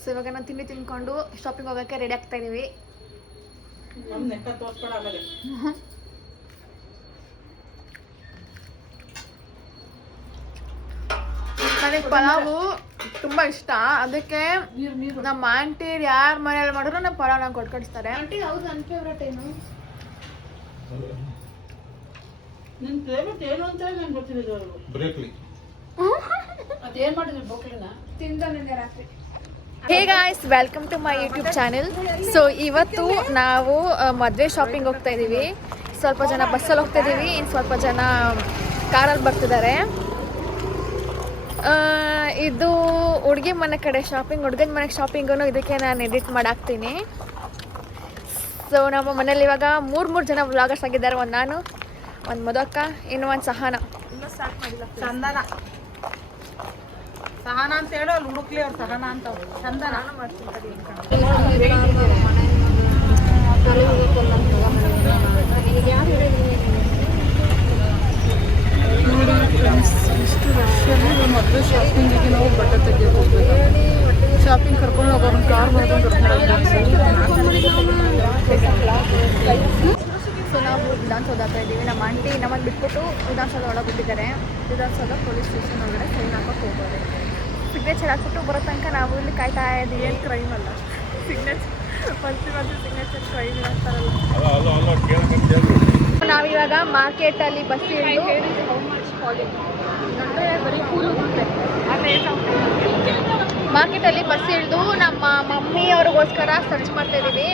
So ಇವಾಗ ನಾವು ತಿಂಡಿ ತಿನ್ಕೊಂಡು ಶಾಪಿಂಗ್ ಹೋಗೋಕ್ಕೆ ರೆಡಿ ಆಗ್ತಾ ಇದೀವಿ. ನನಗೆ ಪಲಾವು ತುಂಬಾ ಇಷ್ಟ, ಅದಕ್ಕೆ ನಮ್ಮ ಆಂಟಿ ಯಾರ ಮನೆಯಲ್ಲಿ ಮಾಡಿದ್ರು ನಮ್ಮ ಪಲಾವ್ ನಂಗೆ ಕೊಟ್ಕಡಿಸ್ತಾರೆ. ಆಂಟಿ ಹೌದು ನನ್ನ ಫೇವ್ರೇಟ್ ಏನು ಅಂತ ನಂಗೆ ಗೊತ್ತಿರೋದು ಬ್ರೇಕ್ಲಿ ಅದೇನು ಮಾಡಿದ್ರು ಬೋಕ್ಲಿನ ತಿಂದ ರಾತ್ರಿ. Hey guys, welcome to my YouTube channel. So ಇವತ್ತು ನಾವು ಮದುವೆ ಶಾಪಿಂಗ್ ಹೋಗ್ತಾ ಇದ್ದೀವಿ. ಸ್ವಲ್ಪ ಜನ ಬಸ್ಸಲ್ಲಿ ಹೋಗ್ತಾ ಇದ್ದೀವಿ, ಇನ್ನು ಸ್ವಲ್ಪ ಜನ ಕಾರಲ್ಲಿ ಬರ್ತಿದ್ದಾರೆ. ಇದು ಹುಡುಗಿ ಮನೆ ಕಡೆ ಶಾಪಿಂಗ್, ಹುಡುಗನ ಮನೆಗೆ ಶಾಪಿಂಗು ಇದಕ್ಕೆ ನಾನು ಎಡಿಟ್ ಮಾಡಾಕ್ತೀನಿ. ಸೊ ನಮ್ಮ ಮನೇಲಿ ಇವಾಗ ಮೂರು ಜನ ವ್ಲಾಗರ್ಸ್ ಆಗಿದ್ದಾರೆ. ಒಂದು ನಾನು, ಒಂದು ಮಧುಕ್ಕ, ಇನ್ನು ಒಂದು ಸಹನ. ಇನ್ನೂ ಸ್ಟಾರ್ಟ್ ಮಾಡಿಲ್ಲ. ಸಹನ ಅಂತ ಹೇಳೋ ಅಲ್ಲಿ ಹುಡುಕ್ಲಿ ಅವ್ರು ಸಹನ ಅಂತ ಚಂದನ ಮಾಡ್ತೀನಿ. ಮದುವೆ ಶಾಪಿಂಗಿಗೆ ನಾವು ಬಟ್ಟೆ ತೆಗಿಯೋಕೆ ಹೋಗ್ಬೇಕು. ಶಾಪಿಂಗ್ ಕರ್ಕೊಂಡು ಹೋಗೋರು ಕಾರ್ ಮಾಡ್ಕೊಂಡು ಸೊ ನಾವು ವಿಧಾನಸೌಧ ಹತ್ರ ಇದ್ದೀವಿ. ನಮ್ಮ ಆಂಟಿ ನಮ್ಮನ್ನು ಬಿಟ್ಬಿಟ್ಟು ವಿಧಾನಸೌಧ ಒಳಗೆ ಬಿಟ್ಟಿದ್ದಾರೆ. ವಿಧಾನಸೌಧ ಪೊಲೀಸ್ ಸ್ಟೇಷನ್ ಒಳಗಡೆ ಸೈನ್ ಹಾಕೋಕೆ ಹೋಗೋರು. ಸಿಗ್ನೇಚರ್ ಹಾಕ್ಬಿಟ್ಟು ಬರೋ ತನಕ ನಾವು ಇಲ್ಲಿ ಕಾಯ್ತಾ ಇದ್ದೀವಿ. ಏನು ಕ್ರೈಮ್ ಅಲ್ಲ, ಸಿಗ್ನೇಚರ್ ಸಿಗ್ನೇಚರ್ ಕ್ರೈಮ್ ಆಗ್ತಾರಲ್ಲ. ನಾವಿವಾಗ ಮಾರ್ಕೆಟಲ್ಲಿ ಬಸ್ ಇಳಿದು ಮಾರ್ಕೆಟಲ್ಲಿ ಬಸ್ ಇಳಿದು ನಮ್ಮ ಮಮ್ಮಿ ಅವ್ರಿಗೋಸ್ಕರ ಸರ್ಚ್ ಮಾಡ್ತಾ ಇದ್ದೀವಿ.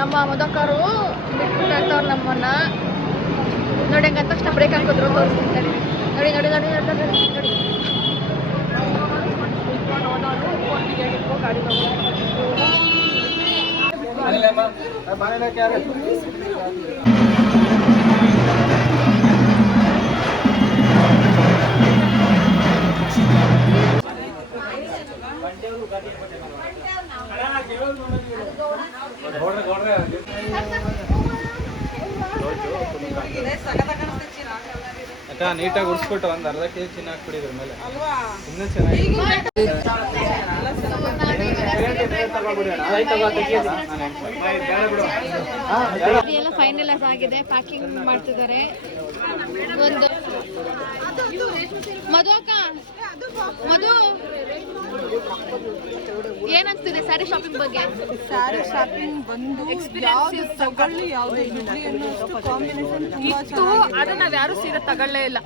ನಮ್ಮ ಮಧುಕರು ಬಿಟ್ಬಿಟ್ಟವ್ರು ನಮ್ಮನ್ನ. ನೋಡಿ ಹಂಗಂತ ತಕ್ಷಣ ಬ್ರೇಕ್ ಹಾಕಿದ್ರು, ತೋರಿಸ್ತಿದ್ದಾರೆ. ನೋಡಿ ನೋಡಿ ನೋಡಿ ನೋಡಿ ನೋಡಿ ಗಾಡಿ ನೀಟಾಗಿ ಉಡ್ಸ್ಬಿಟ್ಟು ಒಂದು ಅರ್ಧ ಕೆಜಿ ಚಿನ್ನ ಹಾಕ್ಬಿಡಿದ್ರ ಮೇಲೆ ಇನ್ನೂ ಚೆನ್ನಾಗಿ. ಎಲ್ಲ ಫೈನಲ್ ಆಗಿದೆ, ಪ್ಯಾಕಿಂಗ್ ಮಾಡ್ತಿದ್ದಾರೆ. ಒಂದು ಮಧು ಅಕ್ಕ, ಮಧು ಏನನ್ಸ್ತಿದೆ ಸ್ಯಾರಿ ಶಾಪಿಂಗ್ ಬಗ್ಗೆ? ಸ್ಯಾರಿ ಶಾಪಿಂಗ್ ಬಂದು ಯಾವ್ದು ತಗೊಳ್ಳಿ ಯಾವ್ದು ಬಿಡ್ಲಿ ಅನ್ನೋಷ್ಟು ಕಾಂಬಿನೇಷನ್ ತುಂಬಾ ಚೆನ್ನಾಗಿದೆ. ಆದ್ರೆ ನಾವ್ ಯಾರು ಸೀರೆ ತಗೊಳ್ಳೇ ಇಲ್ಲ,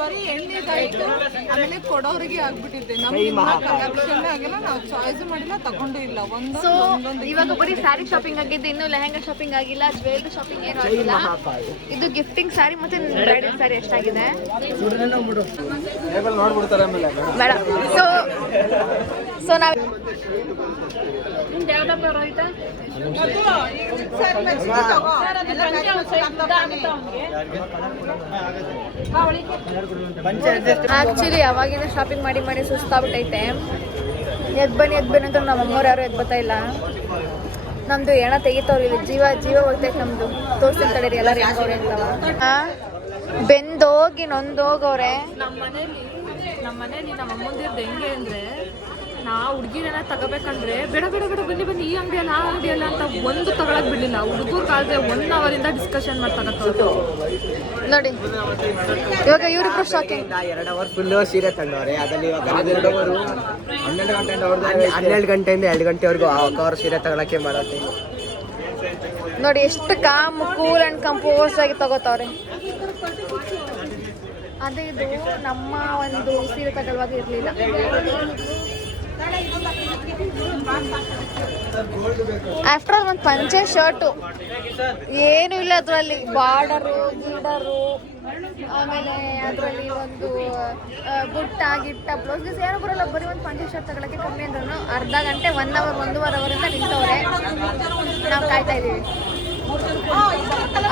ಬರೀ ಎಣ್ಣೆಗಾಯ್ತು, ಆಮೇಲೆ ಕೊಡೋರಿಗೆ ಆಗ್ಬಿಟ್ಟಿದೆ. ನಮ್ಗೆ ಕಲೆಕ್ಷನ್ ಆಗಿಲ್ಲ, ನಾವು ಚಾಯ್ಸ್ ಮಾಡಿಲ್ಲ, ತಗೊಂಡು ಇಲ್ಲ. ಸೊ ಇವಾಗ ಬರೀ ಸ್ಯಾರಿ ಶಾಪಿಂಗ್ ಆಗಿದೆ, ಇನ್ನು ಲೆಹಂಗಾ ಶಾಪಿಂಗ್ ಆಗಿಲ್ಲ, ಜ್ಯುವೆಲ್ರಿ ಶಾಪಿಂಗ್ ಏನು ಆಗಿಲ್ಲ. ಇದು ಗಿಫ್ಟಿಂಗ್ ಸ್ಯಾರಿ ಮತ್ತೆ ಬ್ರೈಡಲ್ ಸ್ಯಾರಿ ಎಷ್ಟಾಗಿದೆ ಬೇಡ. ಸೊ ನಾವು ಆಕ್ಚುಲಿ ಅವಾಗಿಂದ ಶಾಪಿಂಗ್ ಮಾಡಿ ಮಾಡಿ ಸುಸ್ತಾಗ್ಬಿಟ್ಟೈತೆ. ಎದ್ ಬನ್ನಿ ಅಂತ ನಮ್ಮ ಅಮ್ಮವ್ರು ಯಾರು ಎದ್ ಬರ್ತಾ ಇಲ್ಲ. ನಮ್ದು ಎಣ ತೆಗಿತವ್ರಿ, ಇಲ್ಲಿ ಜೀವ ಹೋಗ್ತೈತೆ ನಮ್ದು. ತೋರ್ಸಿನ ತಡೀರಿ ಎಲ್ಲರೂ ಹೆಂಗವ್ರೆ ಅಂತವ ಬೆಂದೋಗಿ ನೊಂದೋಗವ್ರೆ. ನಮ್ಮ ಮನೇಲಿ ನಮ್ಮ ಅಮ್ಮಂದಿರ್ದು ಹೆಂಗೆ ಅಂದರೆ, ನಾ ಹುಡುಗಿನ ತಗೋಬೇಕಂದ್ರೆ ಬೇಡ ಬನ್ನಿ ಈ ಅಂಗಡಿಯಲ್ಲ ಆ ಅಂಗಡಿಯಲ್ಲ ಅಂತ ಒಂದು ತಗೊಳಕ್ ಬಿಡಲಿಲ್ಲ. ಹುಡುಗರು ಕಾಲದೆ 1 ಅವರಿಂದ ಡಿಸ್ಕಷನ್ ಮಾಡಿ ತಗೋತಾರೆ. ನೋಡಿ ಇವಾಗ ಇವ್ರಿಬ್ರು ಶಾಕಿಂಗ್ 2 ಅವರ್ ಫುಲ್ ಸೀರೆ ತಂದವ್ರೆ. ಅದ್ರಲ್ಲಿ ಇವಾಗ 12 ಗಂಟೆಯಿಂದ 2 ಗಂಟೆವರೆಗೂ ಅವ್ರ ಸೀರೆ ತಗೊಳಕ್ಕೆ ಮಾಡತ್ತೆ. ನೋಡಿ ಎಷ್ಟು ಕಾಮ್ ಕೂಲ್ ಅಂಡ್ ಕಂಪೋಸ್ ಆಗಿ ತಗೋತಾವ್ರೆ. ಅದೇ ಇದು ನಮ್ಮ ಒಂದು ಸೀರೆ ತಗೊಳ್ಳುವಾಗ ಇರಲಿಲ್ಲ. ಆಫ್ಟರ್ ಆಲ್ ಒಂದು ಪಂಚೆ ಶರ್ಟು ಏನೂ ಇಲ್ಲ ಅದರಲ್ಲಿ. ಬಾರ್ಡರು ಗೀಡರು, ಆಮೇಲೆ ಅದರಲ್ಲಿ ಒಂದು ಬುಟ್ಟ ಗಿಟ್ಟ ಬ್ಲೌಸ್ ಏನೂ ಬರೋಲ್ಲ. ಬರೀ ಒಂದು ಪಂಚೆ ಶರ್ಟ್ ತಗೊಳಕ್ಕೆ ಕಮ್ಮಿ ಅಂದ್ರೂ ಅರ್ಧ ಗಂಟೆ 1 ಅವರ್ 1.5 ಅವರಿಂದ ನಿಂತವ್ರೆ. ನಾವು ಕಾಯ್ತಾ ಇದ್ದೀವಿ.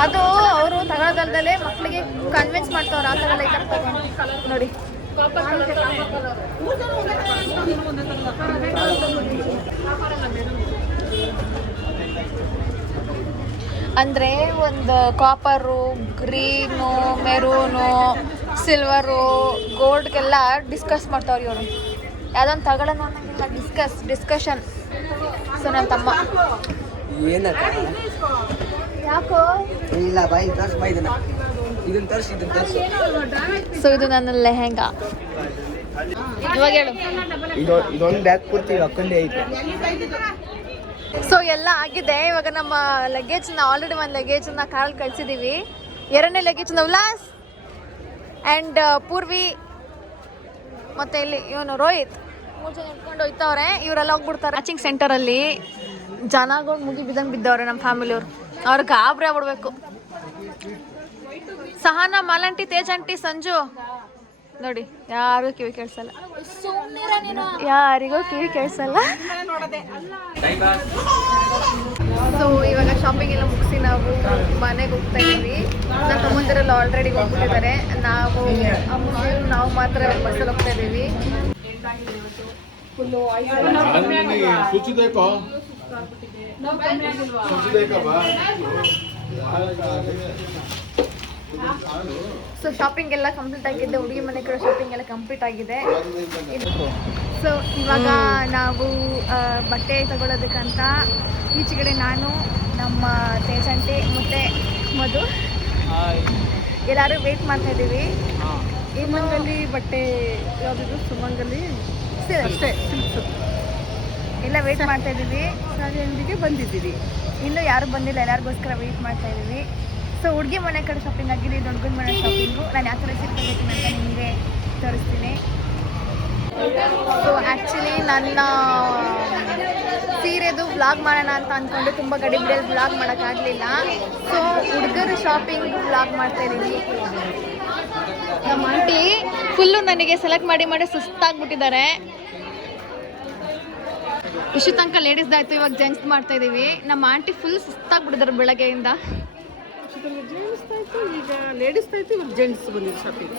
ಅದು ಅವರು ತಗೊಳ್ಳೋದಲ್ದಲ್ಲೇ ಮಕ್ಕಳಿಗೆ ಕನ್ವಿನ್ಸ್ ಮಾಡ್ತಾವ್ರೆ. ಆ ಥರ ಎಲ್ಲ ಈ ಥರ ತಗೊಂಡು ನೋಡಿ. ಅಂದರೆ ಒಂದು ಕಾಪರು, ಗ್ರೀನು, ಮೆರೂನು, ಸಿಲ್ವರು ಗೋಲ್ಡ್ಗೆಲ್ಲ ಡಿಸ್ಕಸ್ ಮಾಡ್ತಾವ್ರಿ ಇವರು. ಯಾವ್ದೊಂದು ತಗೊಳ್ಳೋಣ ಅನ್ನಂಗಿಲ್ಲ, ಡಿಸ್ಕಷನ್. ಸೊ ನನ್ನ ತಮ್ಮ ಏನಕ್ಕ ಯಾಕೋ ಇಲ್ಲ ಬಾಯ್ ತರ್ಸ್ ಬಾಯ್ ಇದನ್ನ ತರ್ಸಿ. ಸೊ ಇದು ನನ್ನ ಲೆಹೆಂಗಾ. ಇವಾಗ ಹೇಳು. ಇದೊಂದು ಬ್ಯಾಗ್ ಪೂರ್ತಿ ಹಾಕೊಂಡೇ ಐತೆ. ಸೊ ಎಲ್ಲ ಆಗಿದೆ. ಇವಾಗ ನಮ್ಮ ಲಗೇಜ್ನ ಆಲ್ರೆಡಿ ಒಂದು ಲಗೇಜನ್ನ ಕಾರಲ್ಲಿ ಕಳಿಸಿದ್ದೀವಿ. ಎರಡನೇ ಲಗೇಜ್ನ ಉಲ್ಲಾಸ್ ಆ್ಯಂಡ್ ಪೂರ್ವಿ ಮತ್ತು ಇಲ್ಲಿ ಇವನು ರೋಹಿತ್ ಮೂರು ಜನ ಇಟ್ಕೊಂಡು ಹೋಯ್ತವ್ರೆ. ಇವರೆಲ್ಲ ಹೋಗ್ಬಿಡ್ತಾರೆ ವಾಚಿಂಗ್ ಸೆಂಟರಲ್ಲಿ. ಜನಗಳು ಮುಗಿ ಬಿದ್ದಂಗೆ ಬಿದ್ದವ್ರೆ ನಮ್ಮ ಫ್ಯಾಮಿಲಿಯವ್ರು. ಅವ್ರಿಗೆ ಗಾಬರಿ ಆಗ್ಬಿಡ್ಬೇಕು. ಸಹನಾ, ಮಾಲಂಟಿ, ತೇಜ್ ಆಂಟಿ, ಸಂಜು ನೋಡಿ ಯಾರಿಗೂ ಕಿವಿ ಕೇಳಿಸಲ್ಲ, ಯಾರಿಗೂ ಕಿವಿ ಕೇಳಿಸಲ್ಲ. ಸೊ ಇವಾಗ ಶಾಪಿಂಗ್ ಎಲ್ಲ ಮುಗಿಸಿ ನಾವು ಮನೆಗೆ ಹೋಗ್ತಾ ಇದ್ದೀವಿ. ನನ್ನ ತಮ್ಮಂದಿರೆಲ್ಲ ಆಲ್ರೆಡಿ ಹೋಗ್ಬಿಟ್ಟಿದ್ದಾರೆ. ನಾವು ಮಾತ್ರ ಬಸ್ಸಲ್ಲಿ ಹೋಗ್ತಾ ಇದ್ದೀವಿ. ಸೊ ಶಾಪಿಂಗ್ ಎಲ್ಲ ಕಂಪ್ಲೀಟ್ ಆಗಿದೆ. ಹುಡುಗಿ ಮನೆ ಕಡೆ ಶಾಪಿಂಗ್ ಎಲ್ಲ ಕಂಪ್ಲೀಟ್ ಆಗಿದೆ. ಸೊ ಇವಾಗ ನಾವು ಬಟ್ಟೆ ತಗೊಳ್ಳೋದಕ್ಕಂತ ಈಚೆಗಡೆ ನಾನು, ನಮ್ಮ ತೇಜಂಟಿ ಮತ್ತು ಮಧು ಎಲ್ಲರೂ ವೇಟ್ ಮಾಡ್ತಾ ಇದ್ದೀವಿ. ಸುಮಂಗಲಿ ಬಟ್ಟೆ ಯಾವುದಿದ್ರು ಸುಮಂಗಲಿ ಅಷ್ಟೇ ಎಲ್ಲ ವೇಟ್ ಮಾಡ್ತಾ ಇದ್ದೀವಿ. ಸಾರಿ ಅಂಗಡಿಗೆ ಬಂದಿದ್ದೀವಿ. ಇನ್ನೂ ಯಾರು ಬಂದಿಲ್ಲ, ಎಲ್ಲರಿಗೋಸ್ಕರ ವೇಟ್ ಮಾಡ್ತಾ ಇದ್ದೀವಿ. ಸೊ ಹುಡುಗಿ ಮನೆ ಕಡೆ ಶಾಪಿಂಗ್ ಆಗಿದೆ, ಇದು ಹುಡುಗನ ಮನೆ ಶಾಪಿಂಗು. ನಾನು ಯಾವ ಥರ ಸಿಗ್ಬೇಕು ಅಂತ ನಿಮಗೆ ತೋರಿಸ್ತೀನಿ. ಸೊ ಆ್ಯಕ್ಚುಲಿ ನನ್ನ ಸೀರೆದು ವ್ಲಾಗ್ ಮಾಡೋಣ ಅಂತ ಅಂದ್ಕೊಂಡು ತುಂಬ ಗಡಿಬಿಡಿಯಲ್ಲಿ ವ್ಲಾಗ್ ಮಾಡೋಕ್ಕಾಗಲಿಲ್ಲ. ಸೊ ಹುಡುಗರು ಶಾಪಿಂಗ್ ವ್ಲಾಗ್ ಮಾಡ್ತಾ ಇದ್ದೀನಿ. ನಮ್ಮ ಆಂಟಿ ಫುಲ್ಲು ನನಗೆ ಸೆಲೆಕ್ಟ್ ಮಾಡಿ ಸುಸ್ತಾಗ್ಬಿಟ್ಟಿದ್ದಾರೆ. ಇಷ್ಟು ತನಕ ಲೇಡೀಸ್ದಾಯ್ತು, ಇವಾಗ ಜೆಂಟ್ಸ್ ಮಾಡ್ತಾ ಇದ್ದೀವಿ. ನಮ್ಮ ಆಂಟಿ ಫುಲ್ ಸುಸ್ತಾಗ್ಬಿಟ್ಟಿದ್ದಾರೆ ಬೆಳಗ್ಗೆಯಿಂದ. ಈಗ ಲೇಡೀಸ್ ಆಯ್ತು, ಇವಾಗ ಜೆಂಟ್ಸ್ ಬಂದಿದ್ದು ಶಾಪಿಂಗ್.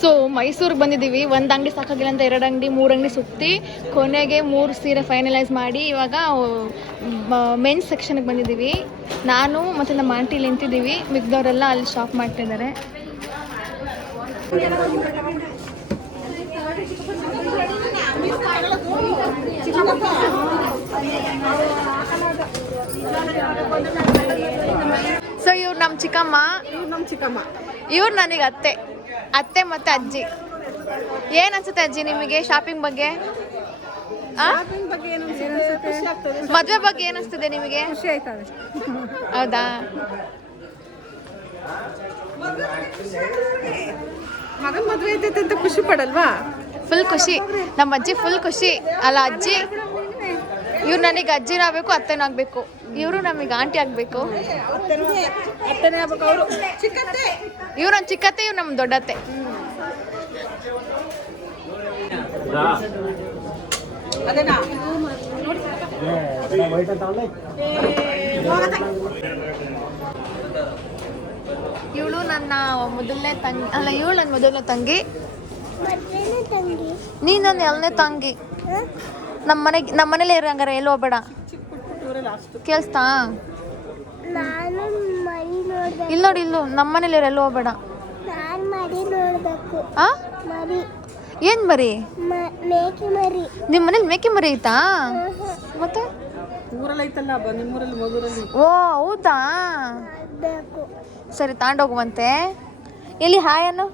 ಸೊ ಮೈಸೂರಿಗೆ ಬಂದಿದ್ದೀವಿ. ಒಂದು ಅಂಗಡಿ ಸಾಕಾಗಿಲ್ಲ ಅಂತ 2 ಅಂಗಡಿ 3 ಅಂಗಡಿ ಸುತ್ತಿ ಕೊನೆಗೆ 3 ಸೀರೆ ಫೈನಲೈಸ್ ಮಾಡಿ ಇವಾಗ ಮೆನ್ಸ್ ಸೆಕ್ಷನ್ಗೆ ಬಂದಿದ್ದೀವಿ. ನಾನು ಮತ್ತು ನಮ್ಮ ಆಂಟಿ ಇಲ್ಲಿ ನಿಂತಿದ್ದೀವಿ, ಮಿಕ್ದವರೆಲ್ಲ ಅಲ್ಲಿ ಶಾಪ್ ಮಾಡ್ತಿದ್ದಾರೆ. ಸೊ ಇವ್ರು ನಮ್ಮ ಚಿಕ್ಕಮ್ಮ, ಇವ್ರು ನನಗೆ ಅತ್ತೆ ಮತ್ತು ಅಜ್ಜಿ. ಏನು ಅನ್ಸುತ್ತೆ ಅಜ್ಜಿ ನಿಮಗೆ ಶಾಪಿಂಗ್ ಬಗ್ಗೆ? ಮದುವೆ ಬಗ್ಗೆ ಏನು ಅನಿಸ್ತಿದೆ ನಿಮಗೆ? ಖುಷಿ ಆಯ್ತದೆ. ಹೌದಾ? ಮಗನ ಮದುವೆ ಐತೈತೆ ಅಂತ ಖುಷಿ ಪಡಲ್ವಾ? ಫುಲ್ ಖುಷಿ. ನಮ್ಮ ಅಜ್ಜಿ ಫುಲ್ ಖುಷಿ. ಅಲ್ಲ ಅಜ್ಜಿ, ಇವ್ರು ನನಗೆ ಅಜ್ಜಿನೂ ಆಗಬೇಕು, ಅತ್ತೆನೂ ಆಗಬೇಕು. ಇವರು ನಮಗೆ ಆಂಟಿ ಆಗಬೇಕು. ಇವ್ರು ನಮ್ಮ ಚಿಕ್ಕತ್ತೆ, ಇವ್ರು ನಮ್ಮ ದೊಡ್ಡತ್ತೆ. ಇವಳು ನನ್ನ ಮೊದಲನೇ ತಂಗಿ, ಅಲ್ಲ ಇವಳು ನನ್ನ ಮೊದಲನೇ ತಂಗಿ, ನೀನು ನನ್ನ 2ನೇ ತಂಗಿ. ನಮ್ಮ ಮನೇಲಿ ಇರೋ ಹಂಗಾರೆ ಎಲ್ಲೋ ಹೋಗ್ಬೇಡ, ಕೇಳಿಸ್ತಾ? ಇಲ್ಲಿ ನೋಡಿ, ಇಲ್ಲೂ ನಮ್ಮ ಮನೇಲಿ ಇರೋ ಎಲ್ಲೋ ಹೋಗ್ಬೇಡ. ಏನ್ ಮರಿ? ನಿಮ್ಮ ಮನೇಲಿ ಮೇಕೆ ಮರಿ ಐತಾ? ಮತ್ತೆ ಓ ಹೌದಾ, ಸರಿ ತಗೊಂಡೋಗುವಂತೆ. ಎಲ್ಲಿ ಹಾಯ್ ಅನ್ನು.